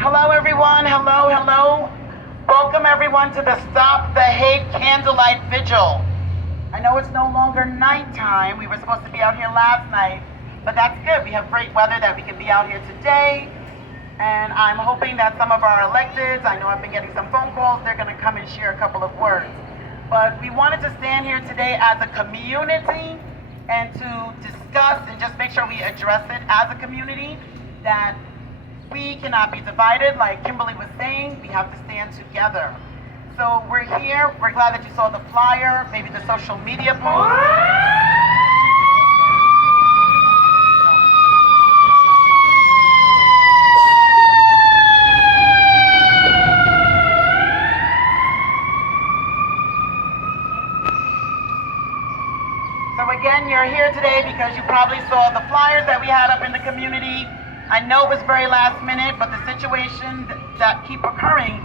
Hello, everyone. Hello, hello. Welcome, everyone, to the Stop the Hate Candlelight Vigil. I know it's no longer nighttime. We were supposed to be out here last night, but that's good. We have great weather that we can be out here today. And I'm hoping that some of our electeds, I know I've been getting some phone calls, they're going to come and share a couple of words. But we wanted to stand here today as a community and to discuss and just make sure we address it as a community, that we cannot be divided. Like Kimberly was saying, we have to stand together. So we're here. We're glad that you saw the flyer, maybe the social media post. So again, you're here today because you probably saw the flyers that we had up in the community. I know it was very last minute, but the situations that keep occurring,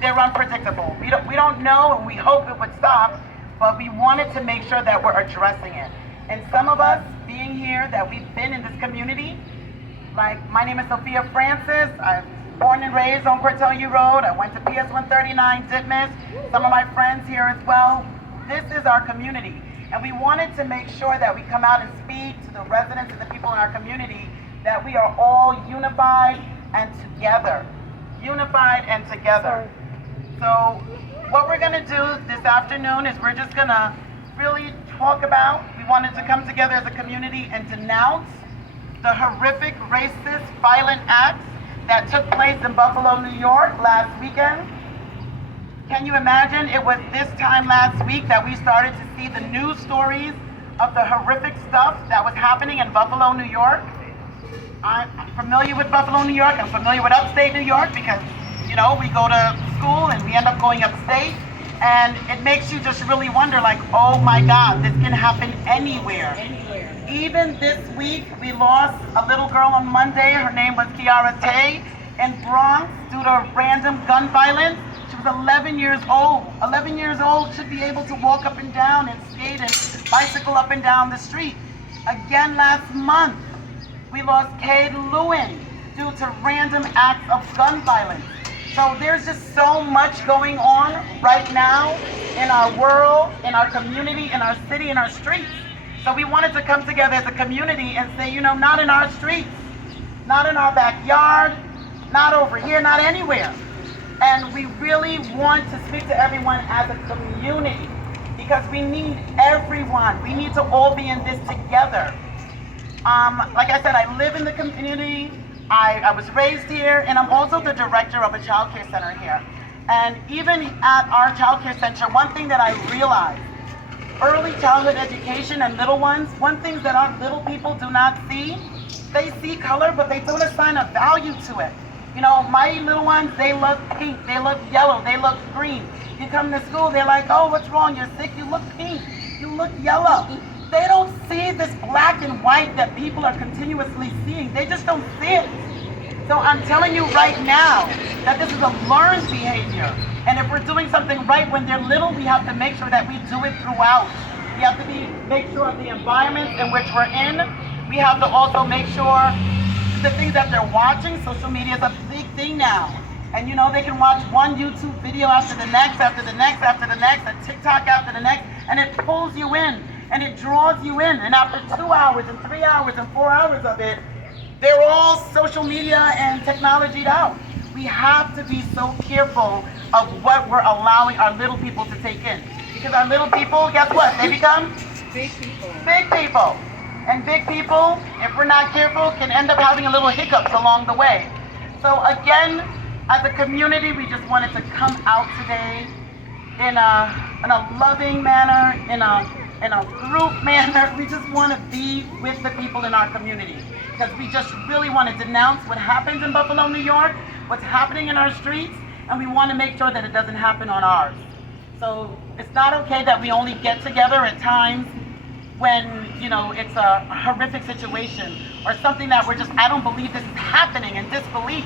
they're unpredictable. We don't know, and we hope it would stop, but we wanted to make sure that we're addressing it. And some of us being here, that we've been in this community, like my name is Sophia Francis. I'm born and raised on Cortelyou Road. I went to PS 139, Ditmas. Some of my friends here as well. This is our community. And we wanted to make sure that we come out and speak to the residents and the people in our community that we are all unified and together. Unified and together. So what we're gonna do this afternoon is we're just gonna really talk about, we wanted to come together as a community and denounce the horrific, racist, violent acts that took place in Buffalo, New York last weekend. Can you imagine? It was this time last week that we started to see the news stories of the horrific stuff that was happening in Buffalo, New York. I'm familiar with Buffalo, New York. I'm familiar with upstate New York because, you know, we go to school and we end up going upstate. And it makes you just really wonder, like, oh my God, this can happen anywhere. Even this week, we lost a little girl on Monday. Her name was Kiara Tay in Bronx due to random gun violence. She was 11 years old. 11 years old should be able to walk up and down and skate and bicycle up and down the street. Again, last month, we lost Cade Lewin due to random acts of gun violence. So there's just so much going on right now in our world, in our community, in our city, in our streets. So we wanted to come together as a community and say, you know, not in our streets, not in our backyard, not over here, not anywhere. And we really want to speak to everyone as a community because we need everyone. We need to all be in this together. Like I said, I live in the community. I was raised here, and I'm also the director of a child care center here. And even at our child care center, one thing that I realized, early childhood education and little ones, one thing that our little people do not see, they see color, but they don't assign a value to it. You know, my little ones, they look pink, they look yellow, they look green. You come to school, they're like, oh, what's wrong? You're sick, you look pink, you look yellow. They don't see this black and white that people are continuously seeing. They just don't see it. So I'm telling you right now that this is a learned behavior. And if we're doing something right when they're little, we have to make sure that we do it throughout. We have to make sure of the environment in which we're in. We have to also make sure the things that they're watching. Social media is a big thing now. And you know, they can watch one YouTube video after the next, after the next, after the next, a TikTok after the next, and it pulls you in. And it draws you in. And after 2 hours and 3 hours and 4 hours of it, they're all social media and technologied out. We have to be so careful of what we're allowing our little people to take in. Because our little people, guess what? They become big people. Big people. And big people, if we're not careful, can end up having a little hiccups along the way. So again, as a community, we just wanted to come out today in a loving manner, in a group manner. We just want to be with the people in our community because we just really want to denounce what happens in Buffalo, New York, what's happening in our streets, and we want to make sure that it doesn't happen on ours. So it's not okay that we only get together at times when, you know, it's a horrific situation or something that we're just, I don't believe this is happening, and disbelief.